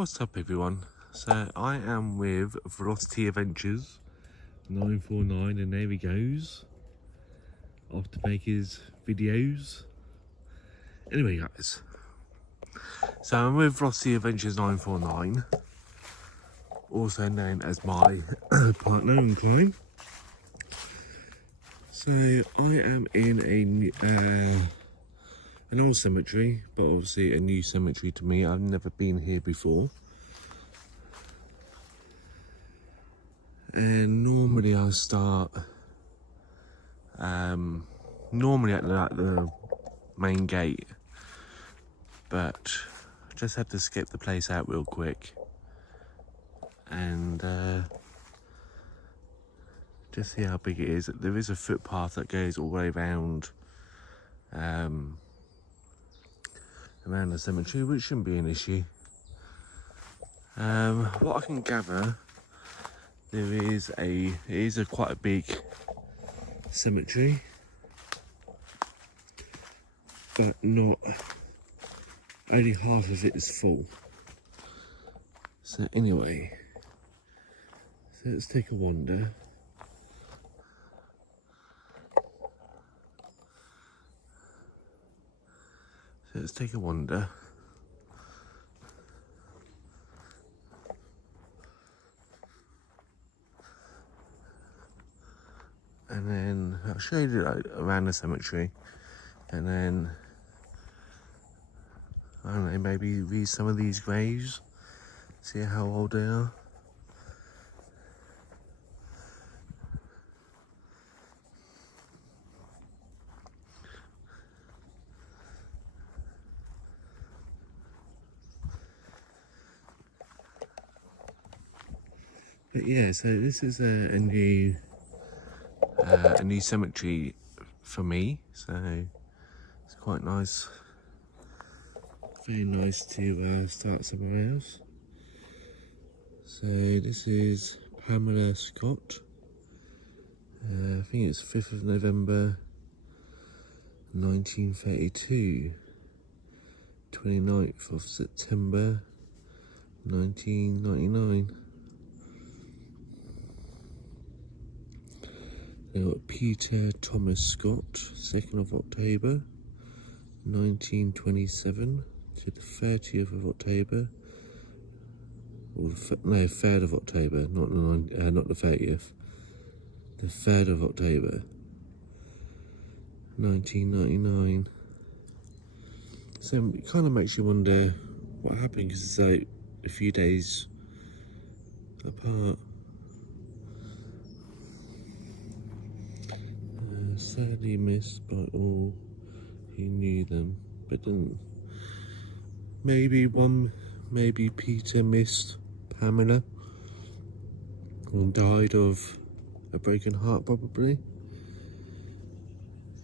What's up everyone? So I am with Velocity Adventures 949 and there he goes off to make his videos. Anyway guys, so I'm with Velocity Adventures 949, also known as my partner in crime. So I am in an old cemetery, but obviously a new cemetery to me. I've never been here before. And normally I start normally at the main gate, but I just had to skip the place out real quick and just see how big it is. There is a footpath that goes all the way around around the cemetery, which shouldn't be an issue. What I can gather, it is quite a big cemetery, but not only half of it is full. So anyway, so let's take a wander. And then I'll show you around the cemetery, and then I don't know, maybe read some of these graves, see how old they are. But yeah, so this is a new cemetery for me, so it's quite nice. Very nice to start somewhere else. So this is Pamela Scott. I think it's 5th of November 1932, 29th of September 1999. Then got Peter Thomas Scott, 2nd of October 1927 to the 30th of October, or no, 3rd of October, not the 30th, the 3rd of October 1999. So it kind of makes you wonder what happened, because it's like a few days apart. Sadly missed by all who knew them, but didn't. Maybe Peter missed Pamela and died of a broken heart, probably.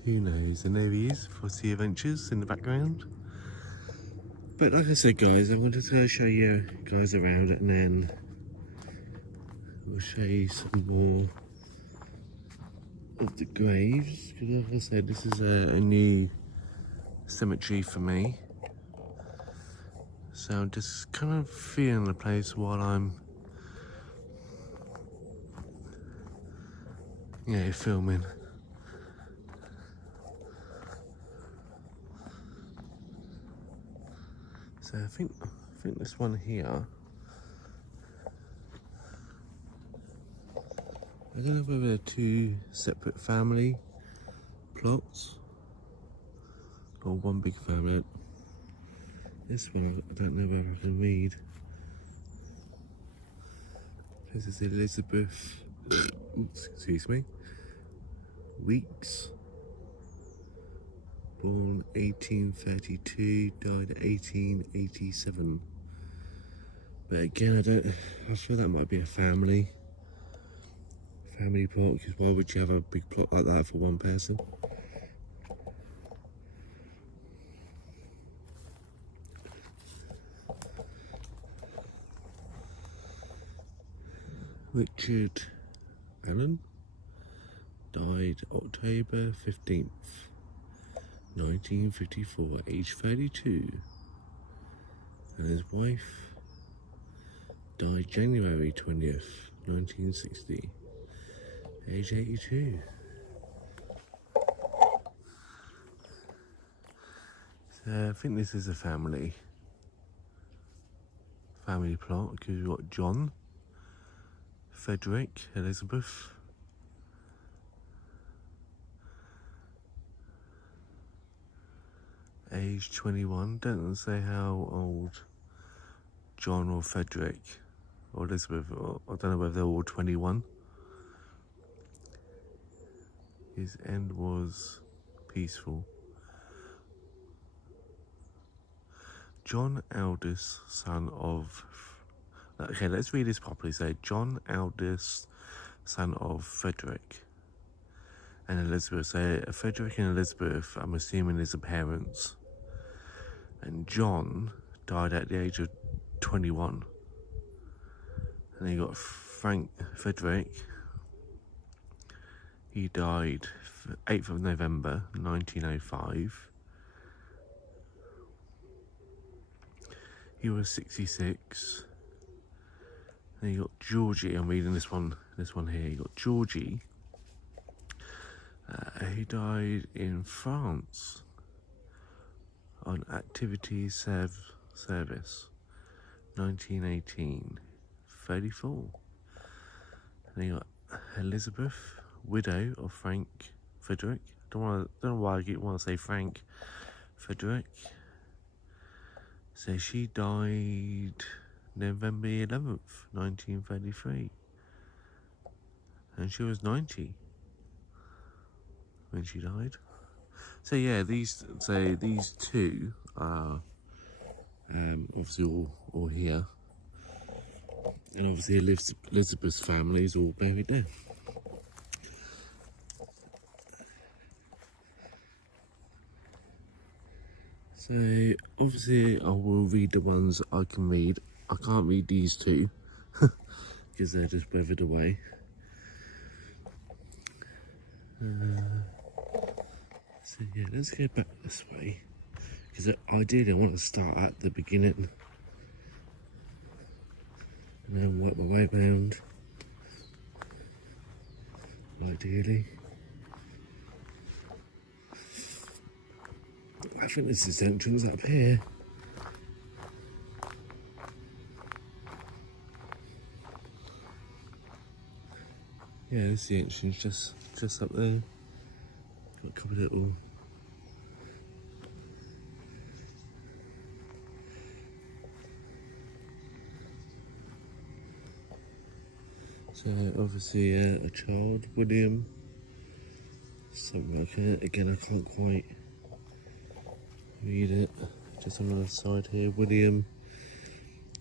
Who knows? And there he is, for Sea Adventures in the background. But like I said guys, I'm going to show you guys around it, and then we'll show you some more of the graves, because like I said, this is a new cemetery for me, so I'm just kind of feeling the place while I'm filming. So I think this one here, I don't know whether they're two separate family plots or one big family. This one I don't know whether I can read. This is Elizabeth, excuse me, Weeks, born 1832, died 1887. But again, I feel that might be a family plot, because why would you have a big plot like that for one person? Richard Allen died October 15th, 1954, age 32. And his wife, Died January 20th, 1960. Age 82. So I think this is a family plot, because we've got John, Frederick, Elizabeth, age 21. Don't say how old John or Frederick or Elizabeth, or I don't know whether they're all 21. His end was peaceful. John, eldest son of... Okay, let's read this properly. So, John, eldest son of Frederick and Elizabeth. So, Frederick and Elizabeth, I'm assuming, is the parents. And John died at the age of 21. And then you got Frederick. He died 8th of November 1905. He was 66. And you got Georgie. I'm reading this one here. You got Georgie. He died in France on activity service, 1918, 34. And you got Elizabeth, widow of Frank Frederick. Don't know why I want to say Frank Frederick. So she died November 11th, 1933. And she was 90 when she died. So yeah, these two are obviously all here. And obviously Elizabeth's family is all buried there. So obviously I will read the ones I can read. I can't read these two because they're just weathered away. So yeah, let's go back this way, because ideally I want to start at the beginning and then work my way around, ideally. I think this is the entrance up here. Yeah, this is the entrance just up there. Got a couple of little so obviously a child, William, something like it. Again, I can't quite read it. Just on the side here, William,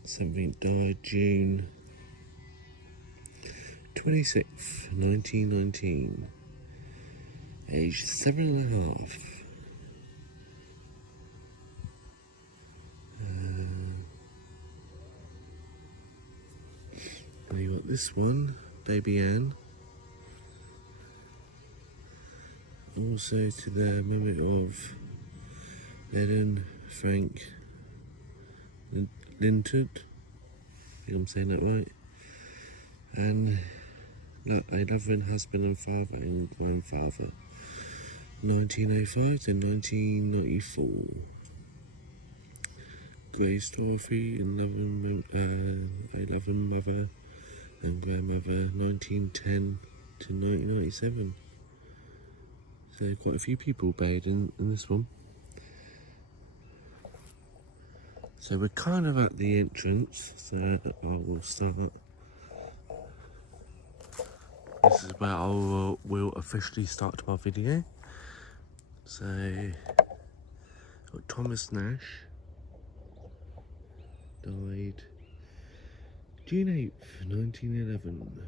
something died June 26th, 1919, aged 7.5. And you got this one, baby Anne. Also to the memory of Ellen Frank Linton, I think I'm saying that right, and a loving husband and father and grandfather, 1905 to 1994. Great story and a loving mother and grandmother, 1910 to 1997. So quite a few people buried in this one. So we're kind of at the entrance, so I will start. This is where I will officially start my video. So, got Thomas Nash, died June 8th, 1911,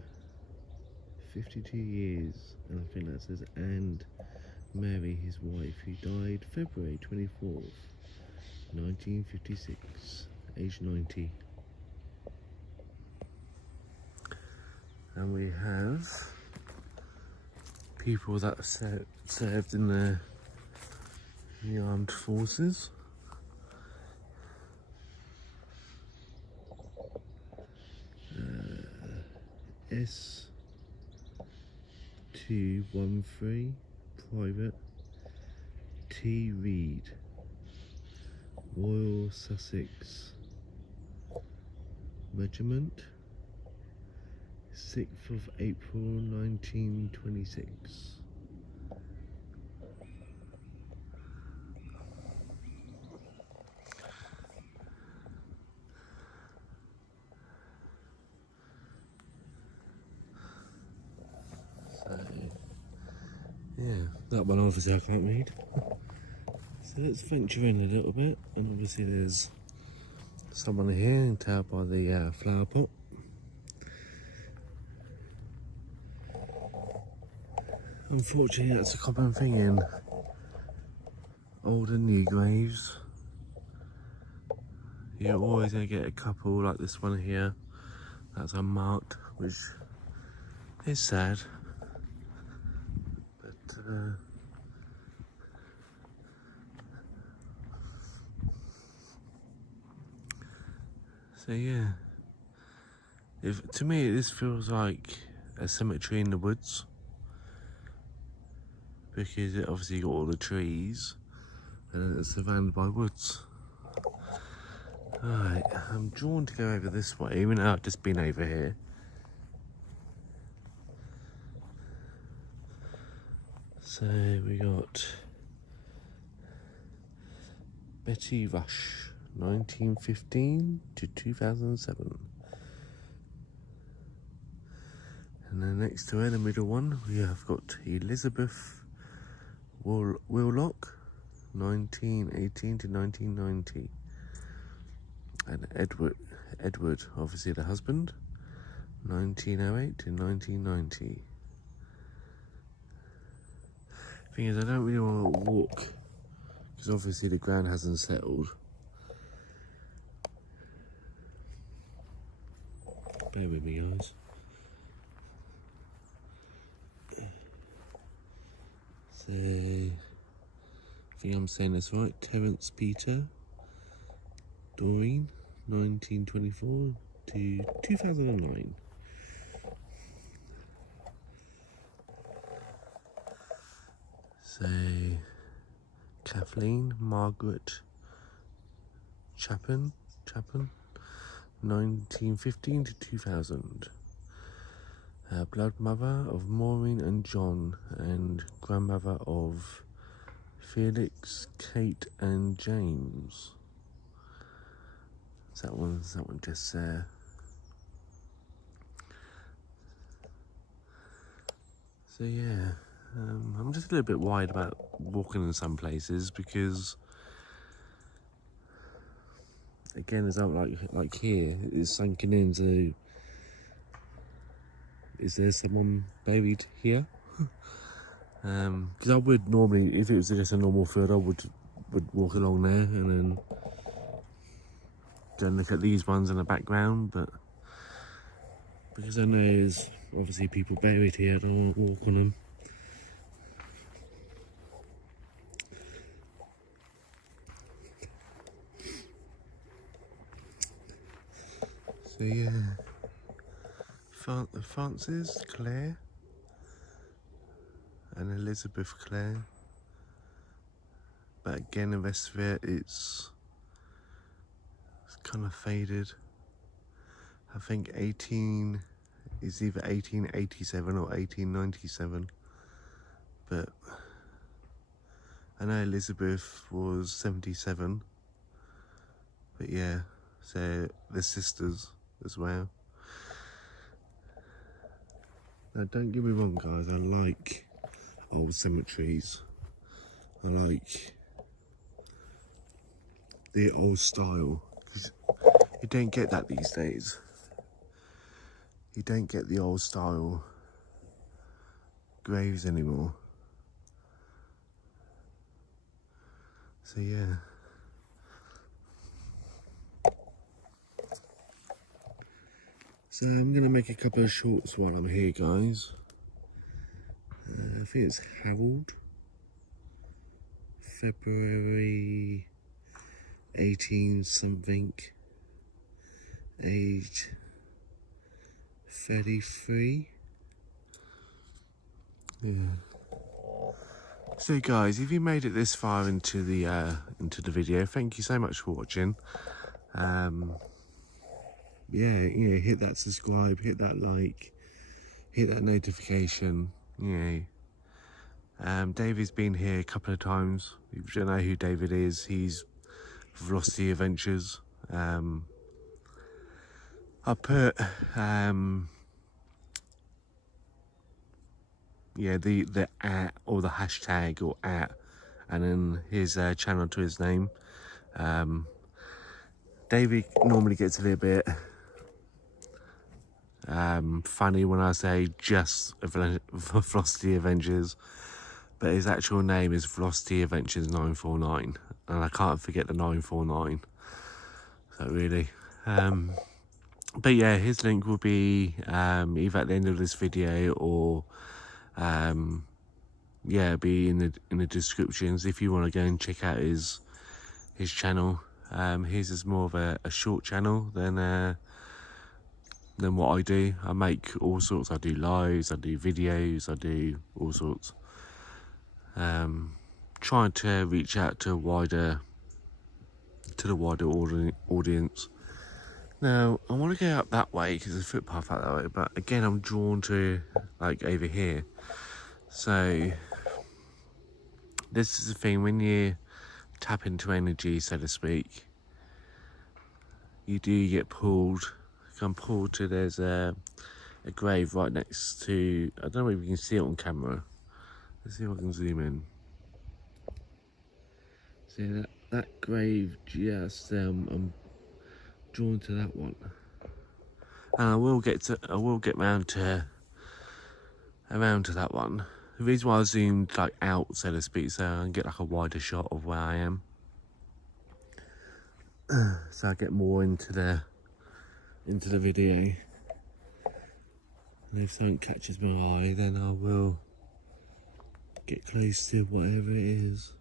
52 years, and I think that says, and Mary, his wife, who died February 24th, 1956, age 90. And we have people that served in the armed forces. S213 Private T. Reed, Royal Sussex Regiment, 6th of April 1926. So, yeah, that one obviously I can't read. So let's venture in a little bit, and obviously there's someone here, you can tell by the flower pot. Unfortunately, that's a common thing in old and new graves. You're always going to get a couple like this one here that's unmarked, which is sad. But so yeah, to me this feels like a cemetery in the woods, because it obviously got all the trees and it's surrounded by woods. Alright, I'm drawn to go over this way, even though I've just been over here. So we got Betty Rush, 1915 to 2007. And then next to her, the middle one, we have got Elizabeth Willock, 1918 to 1990. And Edward, obviously the husband, 1908 to 1990. Thing is, I don't really want to walk, because obviously the ground hasn't settled. Bear with me, guys. So, I think I'm saying this right. Terence Peter Doreen, 1924 to 2009. So, Kathleen Margaret Chapin, 1915 to 2000. Blood mother of Maureen and John, and grandmother of Felix, Kate, and James. That one just there. So yeah, I'm just a little bit worried about walking in some places, because again, it's not like here, it's sunken in. So is there someone buried here? Because I would normally, if it was just a normal field, I would walk along there and then go and look at these ones in the background. But because I know there's obviously people buried here, I don't want to walk on them. So yeah, Frances Clare and Elizabeth Clare. But again, the rest of it's kind of faded. I think is either 1887 or 1897. But I know Elizabeth was 77. But yeah, so they're sisters as well. Now, don't get me wrong, guys, I like old cemeteries. I like the old style, because you don't get that these days. You don't get the old style graves anymore. So yeah. So I'm going to make a couple of shorts while I'm here, guys. I think it's Harold, February 18 something, age 33. Yeah. So guys, if you made it this far into the video, thank you so much for watching. Yeah, hit that subscribe, hit that like, hit that notification. David's been here a couple of times. If you don't know who David is, he's Velocity Adventures. I put the @ or the hashtag or @ and then his channel to his name. David normally gets a little bit funny when I say just Velocity Adventures, but his actual name is Velocity Adventures 949, and I can't forget the 949. So really, but yeah, his link will be either at the end of this video or yeah, be in the descriptions if you want to go and check out his channel. His is more of a short channel than what I do. I make all sorts. I do lives, I do videos, I do all sorts. Trying to reach out to the wider audience. Now I want to go up that way because there's a footpath out that way, but again I'm drawn to like over here. So this is the thing, when you tap into energy, so to speak, you do get pulled. I'm pulled to, there's a grave right next to, I don't know if you can see it on camera. Let's see if I can zoom in. See that grave just I'm drawn to that one. And I will get round to that one. The reason why I zoomed like out, so to speak, so I can get like a wider shot of where I am. So I get more into the video. And if something catches my eye, then I will get close to whatever it is.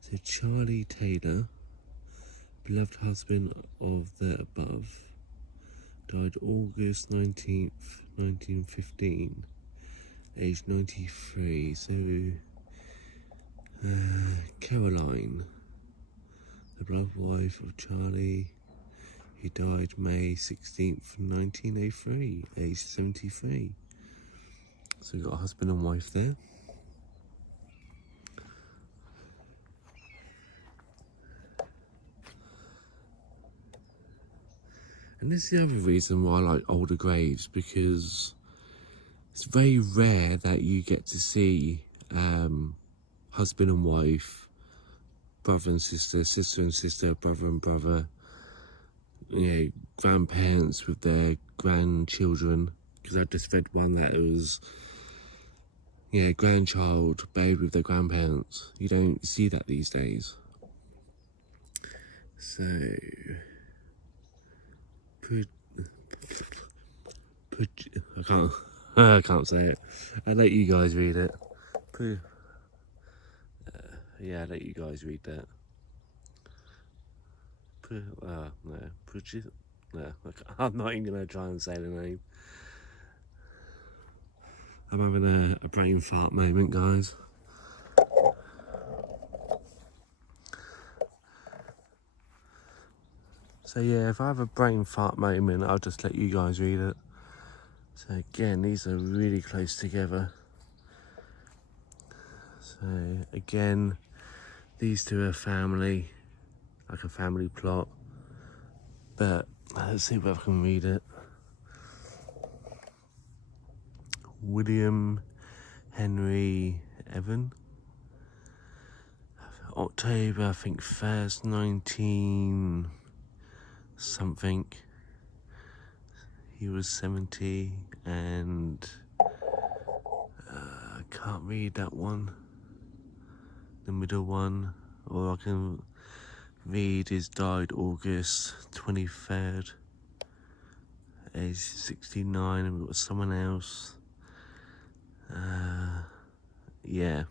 So Charlie Taylor, beloved husband of the above, died August 19th, 1915, aged 93. So Caroline, the beloved wife of Charlie, he died May 16th, 1903, aged 73. So we've got a husband and wife there. And this is the other reason why I like older graves, because it's very rare that you get to see husband and wife, brother and sister, sister and sister, brother and brother, grandparents with their grandchildren. Because I just read one that it was grandchild buried with their grandparents. You don't see that these days. So I can't say it. I'll let you guys read it. Yeah, I'll let you guys read that. No, I'm not even gonna try and say the name. I'm having a brain fart moment, guys. So yeah, if I have a brain fart moment, I'll just let you guys read it. So again, these are really close together. So again, these two are family, like a family plot. But let's see if I can read it. William Henry Evan. October, I think, 1st, 19 something. He was 70, and I can't read that one, the middle one, or I can read is died August 23rd, age 69, and we've got someone else. Yeah.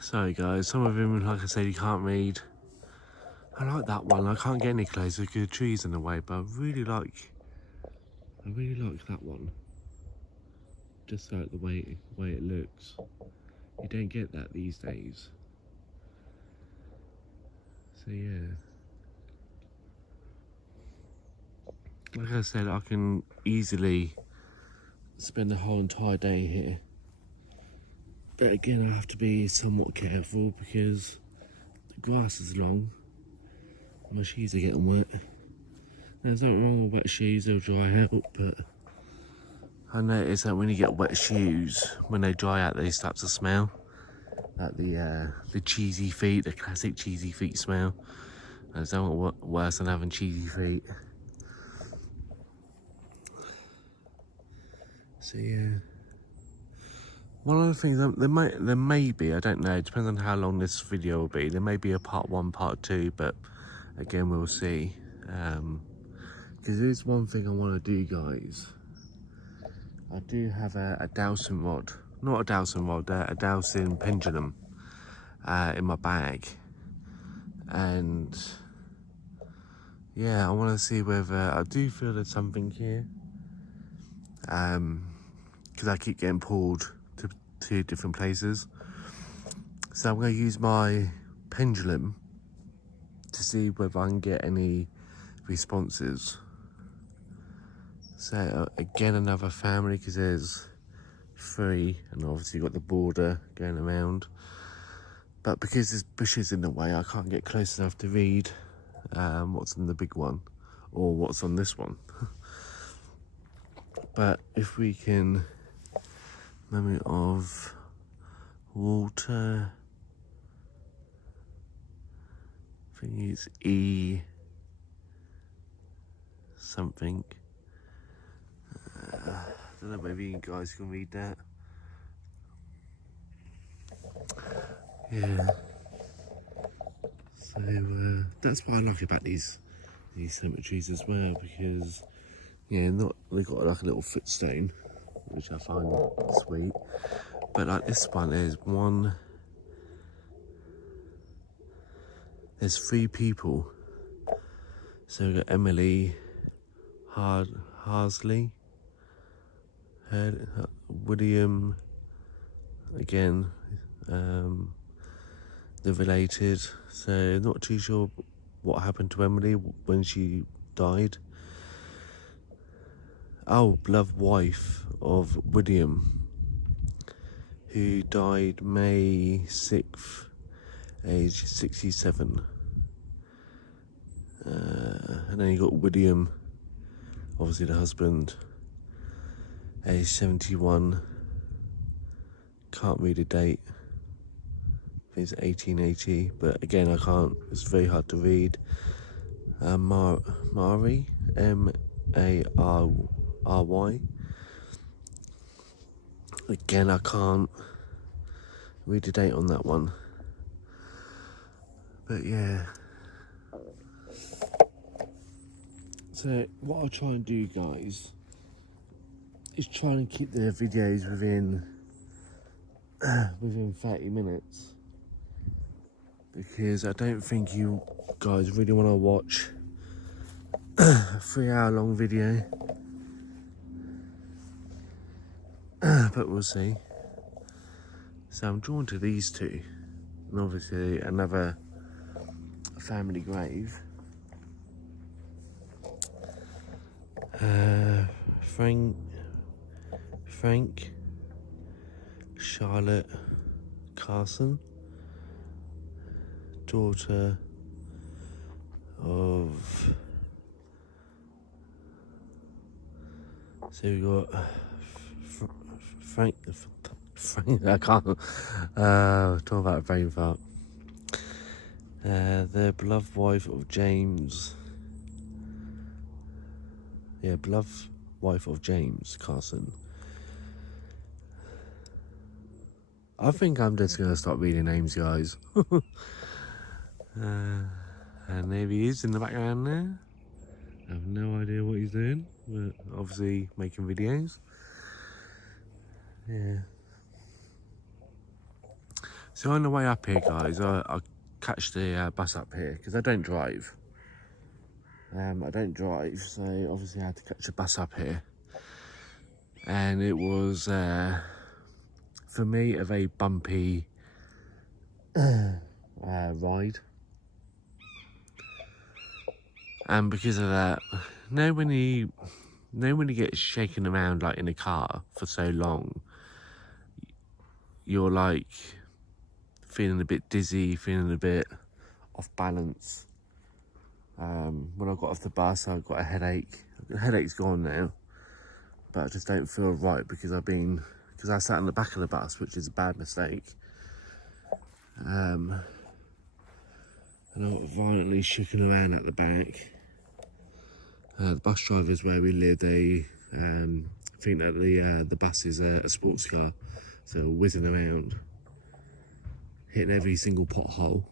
Sorry guys, some of them, like I said, you can't read. I like that one. I can't get any closer because the trees in the way, but I really like I really like that one. Just like the way it looks. You don't get that these days. So yeah. Like I said, I can easily spend the whole entire day here. But again, I have to be somewhat careful because the grass is long. My shoes are getting wet. There's nothing wrong with wet shoes, they'll dry out, but I noticed that when you get wet shoes, when they dry out, they start to smell. Like the cheesy feet, the classic cheesy feet smell. There's nothing worse than having cheesy feet. So yeah. One of the things, there may be, I don't know, it depends on how long this video will be. There may be a part 1, part 2, but again, we'll see. Because there's one thing I want to do, guys. I do have a dowsing rod. Not a dowsing rod, a dowsing pendulum in my bag. And yeah, I want to see whether, I do feel there's something here. Because I keep getting pulled to 2 different places. So I'm going to use my pendulum to see whether I can get any responses. So again, another family, because there's 3, and obviously you've got the border going around. But because there's bushes in the way, I can't get close enough to read what's in the big one or what's on this one. But if we can, memory of water, I think it's E something. I don't know whether you guys can read that. Yeah. So that's what I like about these cemeteries as well, because yeah, they got like a little footstone, which I find sweet. But like this one, there's 3 people. So we've got Emily, Harsley, William, again, they're related. So not too sure what happened to Emily when she died. Oh, beloved wife of William, who died May 6th, age 67. And then you got William, obviously the husband, age 71. Can't read a date. I think it's 1880, but again, I can't. It's very hard to read. Mary, M-A-R-Y. Again, I can't read a date on that one. But yeah. So what I'll try and do, guys, is try and keep the videos within 30 minutes. Because I don't think you guys really want to watch a 3-hour-long video. But we'll see. So I'm drawn to these 2. And obviously another family grave. Frank, Charlotte Carson, daughter of, so we got Frank, I can't, talk about a brain fart. The beloved wife of James, beloved wife of James Carson. I think I'm just going to start reading names, guys. And there he is in the background there. I have no idea what he's doing, but obviously making videos. Yeah. So on the way up here, guys, I catch the bus up here, because I don't drive. I don't drive, so obviously I had to catch a bus up here. and it was for me a very bumpy ride, and because of that, when you get shaken around like in a car for so long, you're like feeling a bit dizzy, feeling a bit off balance. When I got off the bus, I got a headache. The headache's gone now, but I just don't feel right because I sat in the back of the bus, which is a bad mistake. And I got violently shaken around at the back. The bus drivers where we live, they think that the bus is a sports car, so whizzing around, hitting every single pothole.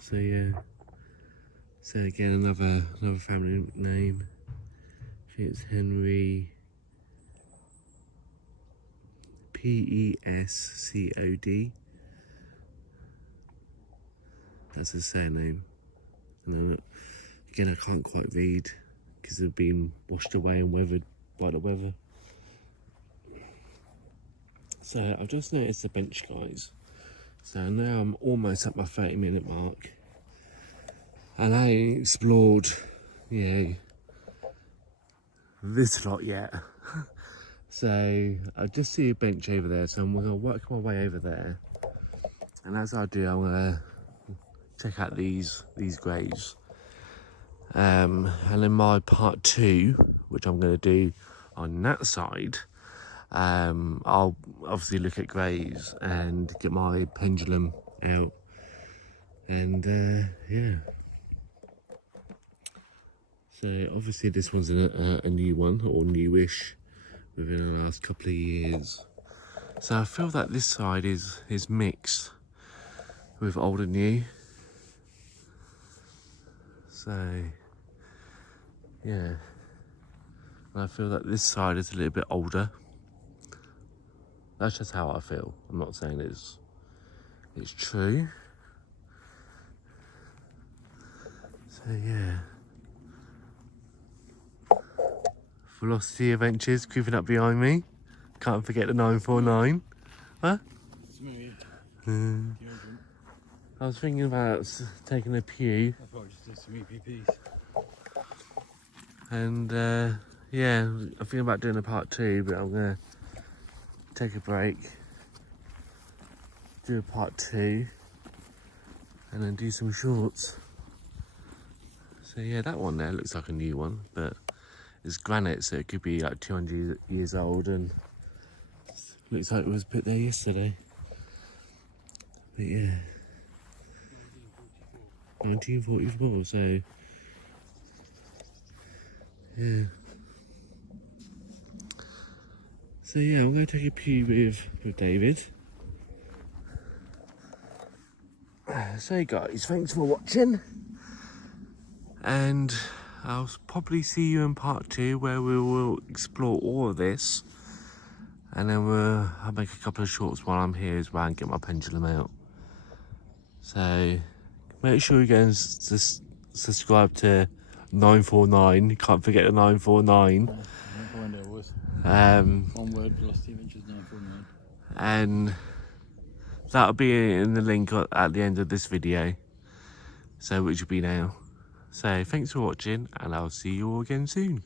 So yeah. So again, another family name. I think it's Henry Pescod. That's his surname. And then, again, I can't quite read because they've been washed away and weathered by the weather. So I've just noticed the bench, guys. So now I'm almost at my 30-minute mark, and I ain't explored, this lot yet. So I just see a bench over there, so I'm gonna work my way over there, and as I do, I'm gonna check out these graves. And in my part 2, which I'm gonna do on that side, I'll obviously look at graves and get my pendulum out, and yeah. So obviously this one's a new one, or newish, within the last couple of years. So I feel that this side is mixed with old and new. So yeah, and I feel that this side is a little bit older. That's just how I feel. I'm not saying it's true. So yeah. Velocity Adventures creeping up behind me. Can't forget the 949. Huh? I was thinking about taking a pew. I thought I just did some EPPs. And yeah, I'm thinking about doing a part 2, but I'm gonna take a break, do a part 2, and then do some shorts. So yeah, that one there looks like a new one, but it's granite, so it could be like 200 years old, and looks like it was put there yesterday. But yeah, 1944, so yeah. So yeah, I'm going to take a pew with David. So guys, thanks for watching, and I'll probably see you in part 2, where we will explore all of this, and then I'll make a couple of shorts while I'm here as well and get my pendulum out. So make sure you go and subscribe to 949. You can't forget the 949. One word, Velocity Adventures 949. And that'll be in the link at the end of this video, so which will be now. So thanks for watching, and I'll see you all again soon.